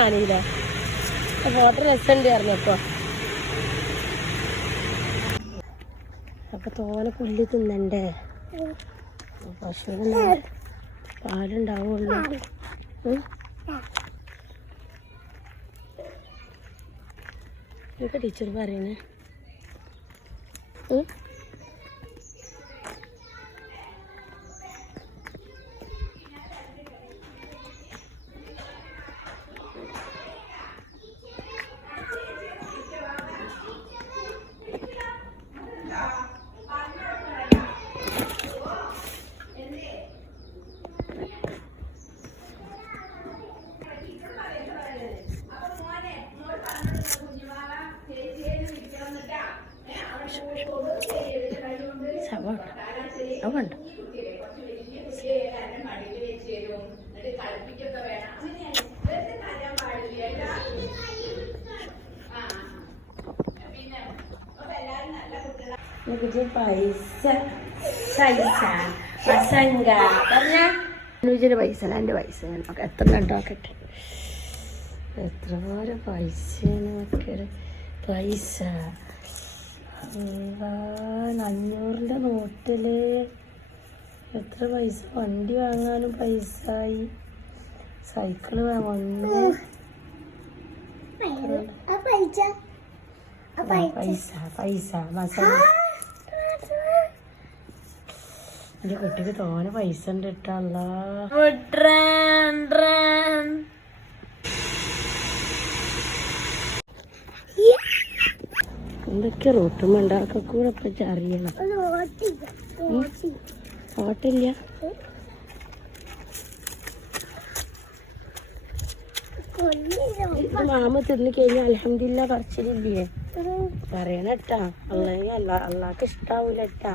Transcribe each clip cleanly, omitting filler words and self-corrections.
കാണിയില്ലേ photo രസമുണ്ട് പറഞ്ഞപ്പോ. അപ്പൊ തോനെ പുല്ല് തിന്നണ്ടേ, പശുവിന് പാലുണ്ടാവുള്ളൂ. ഇതൊക്കെ ടീച്ചർ പറയണേ. അതുകൊണ്ട് പൈസ പൈസ പറഞ്ഞ പൈസ എൻ്റെ പൈസ നമുക്ക് എത്ര കണ്ടോക്കട്ടെ. എത്ര പോലെ പൈസയാണ് നോക്കിയത്. പൈസ 500ൻ്റെ നോട്ടില് എത്ര പൈസ. വണ്ടി വാങ്ങാനും പൈസയായി, സൈക്കിള് വന്നു. പൈസ പൈസ മസാല. എൻ്റെ കുട്ടിക്ക് തോനെ പൈസ ഉണ്ട് ഇട്ടല്ല. എന്തൊക്കെ റോട്ടും ഉണ്ടാക്ക കൂടെ പറ്റി അറിയണം. ഓട്ടില്ല. ഇത് മാമ തിന്നു കഴിഞ്ഞാൽ അൽഹംദുലില്ലാ പറച്ചിലില്ലേ പറയണട്ടാ. അള്ളാക്ക് ഇഷ്ടാവൂലട്ടാ.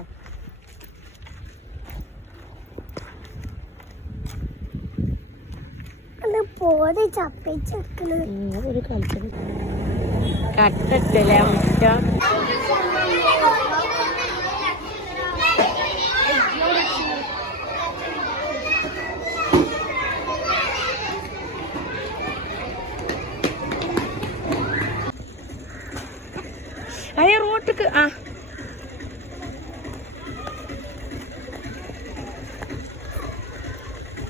ഒരു കളിച്ചത് കട്ടല്ലേ മുറ്റ. അയ്യ റോട്ടിക്ക്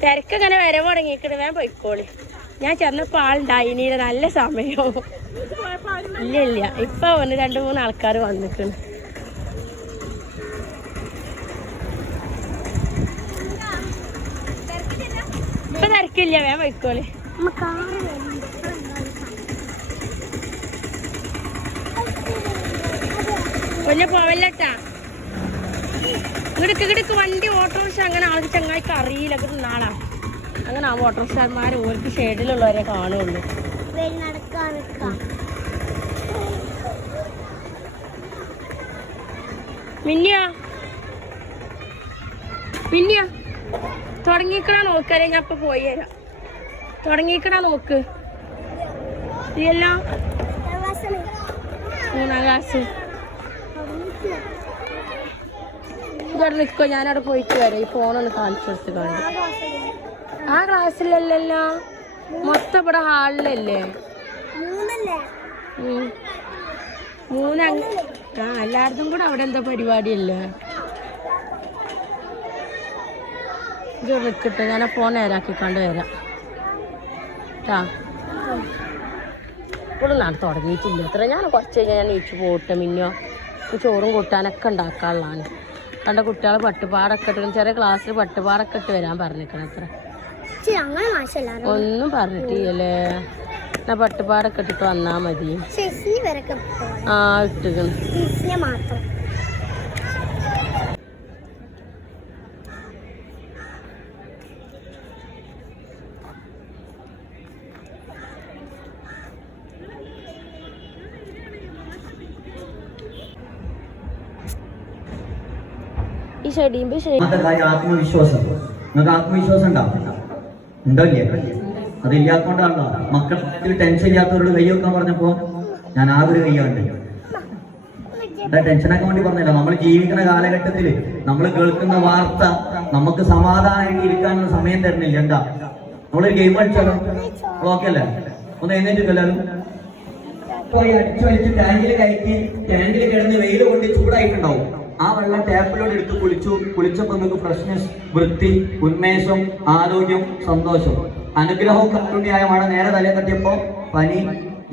തിരക്കങ്ങനെ വരവ് തുടങ്ങിയിക്കണ. വേഗം പോയിക്കോളി. ഞാൻ ചെന്നപ്പോ ആളുണ്ടായിനീല. നല്ല സമയവും ഇല്ല. ഇപ്പൊ വന്ന് 2-3 ആൾക്കാർ വന്നിക്കണ്. ഇപ്പൊ തിരക്കില്ല. വേഗം പോയിക്കോളി. പിന്നെ പോവല്ലട്ടാ. ഇങ്ങടക്ക് വണ്ടി ഓട്ടോറിക്ഷ അങ്ങനെ ആൾക്ക് ചങ്ങായിക്ക് അറിയില്ല. ഇത് നാളാ അങ്ങനെ ആ ഓട്ടോറിക്ഷക്കാരന്മാർ ഓർക്ക് ഷെയ്ഡിലുള്ളവരെ കാണുള്ളൂ. മിന്നിയാ തുടങ്ങിക്കണ നോക്കല്ലേ. ഞാൻ ഇപ്പൊ പോയി തരാം. തുടങ്ങിക്കണ നോക്ക്. ഇതെല്ലാം 3ാം ക്ലാസ്. ഇവിടെ നിൽക്കോ, ഞാനവിടെ പോയിട്ട് വരാം. ഈ ഫോണൊന്ന് കാണിച്ചു കൊടുത്ത് കാണും. ആ ക്ലാസ്സിലല്ലല്ലോ, മൊത്തം ഇവിടെ ഹാളിലല്ലേ. 3 എല്ലായിടത്തും കൂടെ അവിടെ എന്താ പരിപാടിയല്ലേ. ഇത് നിൽക്കട്ടെ, ഞാൻ ഫോൺ നേരാക്കിക്കൊണ്ട് വരാം കേട്ടാ. ഇവിടെ നാളെ തുടങ്ങിയിട്ടില്ല ഇത്ര. ഞാൻ കുറച്ച് കഴിഞ്ഞാൽ ഞാൻ നീച്ചു പോട്ടെ. മിന്നോ ചോറും കൂട്ടാനൊക്കെ ഉണ്ടാക്കാനുള്ളതാണ്. കണ്ട കുട്ടികൾ പട്ടുപാടൊക്കെ ഇട്ട് ചെറിയ ക്ലാസ്സിൽ പട്ടുപാടൊക്കെ ഇട്ട് വരാൻ പറഞ്ഞിരിക്കണം. അത്ര ഒന്നും പറഞ്ഞിട്ടില്ലേ. എന്നാ പട്ടുപാടൊക്കെ ഇട്ടിട്ട് വന്നാ മതി. ഇട്ടിക്കണം. ഈ ഷെടിയുമ്പോ ആത്മവിശ്വാസം. നിങ്ങൾക്ക് ആത്മവിശ്വാസം ഉണ്ടോ ഇല്ലേ? അതില്ലാത്തോണ്ടാണോ മക്കൾ ടെൻഷൻ ഇല്ലാത്തവരോട് കൈ വെക്കാൻ പറഞ്ഞപ്പോ ഞാൻ ആകൊരു കൈയുണ്ട്. എന്താ ടെൻഷനൊക്കെ വേണ്ടി പറഞ്ഞില്ല. നമ്മൾ ജീവിക്കുന്ന കാലഘട്ടത്തില് നമ്മൾ കേൾക്കുന്ന വാർത്ത നമുക്ക് സമാധാനമായിട്ട് ഇരിക്കാനുള്ള സമയം തരുന്നില്ല. എന്താ നമ്മളൊരു ഗെയിം കളിച്ചാലോ? ഓക്കെ അല്ലേ? ഒന്ന് എഴുന്നേറ്റില്ലാലും പോയി അടിച്ചു വലിച്ച് ടാങ്കിൽ കയറ്റി ടാങ്കിൽ കിടന്ന് വെയിൽ കൊണ്ട് ചൂടായിട്ടുണ്ടാവും. ആ വെള്ളം ടാപ്പിലൂടെ എടുത്ത് കുളിച്ചപ്പോൾ നിങ്ങൾക്ക് ഫ്രഷ്നെസ്, വൃത്തി, ഉന്മേഷം, ആരോഗ്യം, സന്തോഷം, അനുഗ്രഹവും കാരുണ്യമായ നേരെ തലേ തട്ടിയപ്പോ പനി,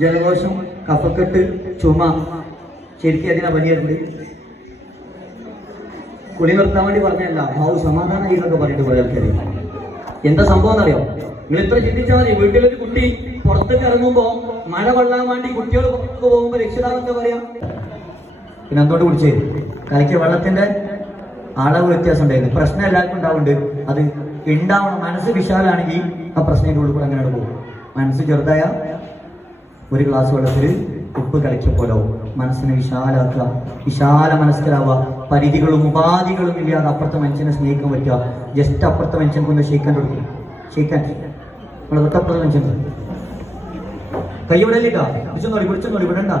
ജലദോഷം, കഫക്കെട്ട്, ചുമ. ശരിക്കും അതിനാ പനിയുണ്ട്. കുളി നിർത്താൻ വേണ്ടി പറഞ്ഞല്ല, ഹാവ് സമാധാനമായി എന്നൊക്കെ പറഞ്ഞിട്ട് കുറെ ആൾക്കാർ. എന്താ സംഭവം എന്നറിയോ? നിങ്ങൾ ഇത്ര ചിന്തിച്ചാൽ മതി. വീട്ടിലൊരു കുട്ടി പുറത്തേക്ക് ഇറങ്ങുമ്പോ മഴ കൊള്ളാൻ വേണ്ടി കുട്ടികൾ പുറത്തേക്ക് പോകുമ്പോ രക്ഷിതാവ് എന്താ പറയാ? പിന്നെ എന്തോട്ട് കുടിച്ചേ? കലക്കിയ വെള്ളത്തിന്റെ അളവ് വ്യത്യാസം ഉണ്ടായിരുന്നു. പ്രശ്നം എല്ലാവർക്കും ഉണ്ടാവുന്നുണ്ട്. അത് ഉണ്ടാവണം. മനസ്സ് വിശാലാണെങ്കിൽ ആ പ്രശ്നത്തിന്റെ ഉള്ളിൽ കൂടെ അങ്ങനെ പോകും. മനസ്സ് ചെറുതായ ഒരു ഗ്ലാസ് വെള്ളത്തിൽ ഉപ്പ് കലക്കിയപ്പോലാവും. മനസ്സിനെ വിശാലാക്കുക, വിശാല മനസ്സിലാവുക, പരിധികളും ഉപാധികളും ഇല്ലാതെ അപ്പുറത്തെ മനുഷ്യനെ സ്നേഹിക്കാൻ പറ്റുക. ജസ്റ്റ് അപ്പുറത്തെ മനുഷ്യൻക്കൊന്ന് ഷെയ്ക്കാൻ കൊടുക്കും. ഷെയ്ക്കാൻ നമ്മളെ തൊട്ടപ്പുറത്തെ മനുഷ്യൻ കൈ വിടല്ലിട്ടാ, പിടിച്ചോളി വിടണ്ട.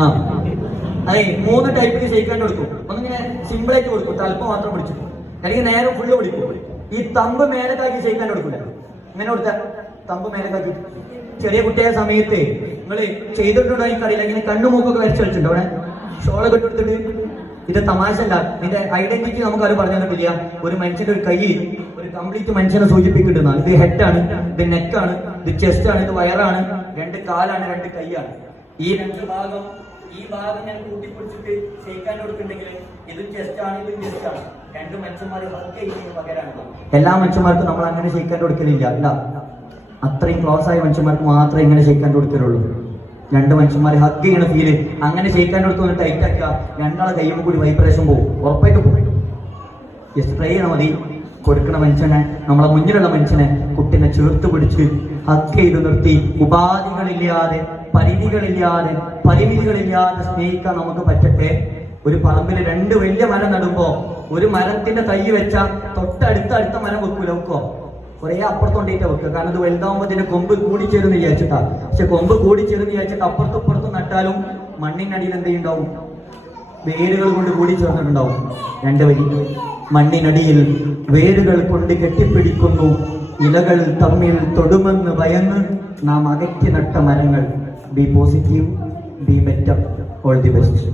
ആ അതെ, 3 ടൈപ്പിൽ ഷെയ്ക്കാൻ കൊടുക്കും. ഒന്നിങ്ങനെ സിമ്പിളായിട്ട് കൊടുക്കും, തലപ്പ് മാത്രം പിടിച്ചു, അല്ലെങ്കിൽ നേരെ ഫുള്ള് പിടിക്കും. ഈ തമ്പ് മേലക്കാക്കി ഷെയ്ക്കാൻ കൊടുക്കില്ല. ഇങ്ങനെ കൊടുത്ത തമ്പ് മേലക്കാക്കി. ചെറിയ കുട്ടിയായ സമയത്ത് നിങ്ങൾ ചെയ്തിട്ടുണ്ടോ എനിക്കറിയില്ല, ഇങ്ങനെ കണ്ണുമൂക്കൊക്കെ വരച്ച് കളിച്ചിട്ടുണ്ടോ? അവിടെ ഷോളൊക്കെ എടുത്തിട്ട്. ഇത് തമാശ അല്ല, ഇതിന്റെ ഐഡന്റിറ്റി നമുക്ക് അത് പറഞ്ഞു തന്നിട്ടില്ല. ഒരു മനുഷ്യന്റെ ഒരു കൈ ഒരു കംപ്ലീറ്റ് മനുഷ്യനെ സൂചിപ്പിക്കേണ്ടതാണ്. ഇത് ഹെഡാണ്, ഇത് നെക്കാണ്, ഇത് ചെസ്റ്റ് ആണ്, ഇത് വയറാണ്, 2 കാലാണ്, 2 കൈയാണ്. ഈ 2 ഭാഗം, ഈ ഭാഗം ഞാൻ കൂട്ടിപ്പിടിച്ചിട്ട് ഷെയ്ക്കാൻ കൊടുക്കുന്നുണ്ടെങ്കിൽ ഇത് ചെസ്റ്റ് ആണ്, ഇത് ചെസ്റ്റ് ആണ്. 2 മനുഷ്യന്മാരെ പകരാണ്. എല്ലാ മനുഷ്യന്മാർക്കും നമ്മൾ അങ്ങനെ ഷെയ്ക്കാൻ കൊടുക്കലില്ല. അല്ല, അത്രയും ക്ലോസ് ആയ മനുഷ്യന്മാർക്ക് മാത്രമേ ഇങ്ങനെ ഷെയ്ക്കാൻ കൊടുക്കലുള്ളൂ. 2 മനുഷ്യന്മാരെ ഹഗ് ചെയ്യണ ഫീല്. അങ്ങനെ ഷെയ്ക്കാൻ കൊടുത്ത് ടൈറ്റ് ആക്കുക, 2 കൈയും കൂടി വൈബ്രേഷൻ പോകും, ഉറപ്പായിട്ട് പോകും. ജസ്റ്റ് ട്രൈ ചെയ്യണം മതി. കൊടുക്കണ മനുഷ്യനെ, നമ്മളെ മുന്നിലുള്ള മനുഷ്യനെ, കുട്ടിനെ ചേർത്ത് പിടിച്ച് ഹഗ് ചെയ്ത് നിർത്തി ഉപാധികളില്ലാതെ, പരിധികളില്ലാതെ, പരിമിതികളില്ലാതെ സ്നേഹിക്കാൻ നമുക്ക് പറ്റട്ടെ. ഒരു പറമ്പിൽ 2 വലിയ മരം നടുമ്പോ ഒരു മരത്തിന്റെ തൈ വെച്ചാൽ തൊട്ടടുത്ത മരം വെക്കോ? കുറേ അപ്പുറത്തോണ്ടേറ്റ് വെക്കുക. കാരണം ഇത് വലുതാവുമ്പോ ഇതിന്റെ കൊമ്പ് കൂടിച്ചേരുന്ന് വിചാരിച്ചിട്ടാ. പക്ഷെ കൊമ്പ് കൂടിച്ചേരുന്ന് വിചാരിച്ചിട്ട് അപ്പുറത്തും നട്ടാലും മണ്ണിനടിയിൽ എന്തുണ്ടാവും? വേരുകൾ കൊണ്ട് കൂടി ചേർന്നിട്ടുണ്ടാവും. 2 വരി മണ്ണിനടിയിൽ വേരുകൾ കൊണ്ട് കെട്ടിപ്പിടിക്കുന്നു. ഇലകൾ തമ്മിൽ തൊടുമെന്ന് ഭയന്ന് നാം അകറ്റി നട്ട മരങ്ങൾ. B positive, B better, all the best.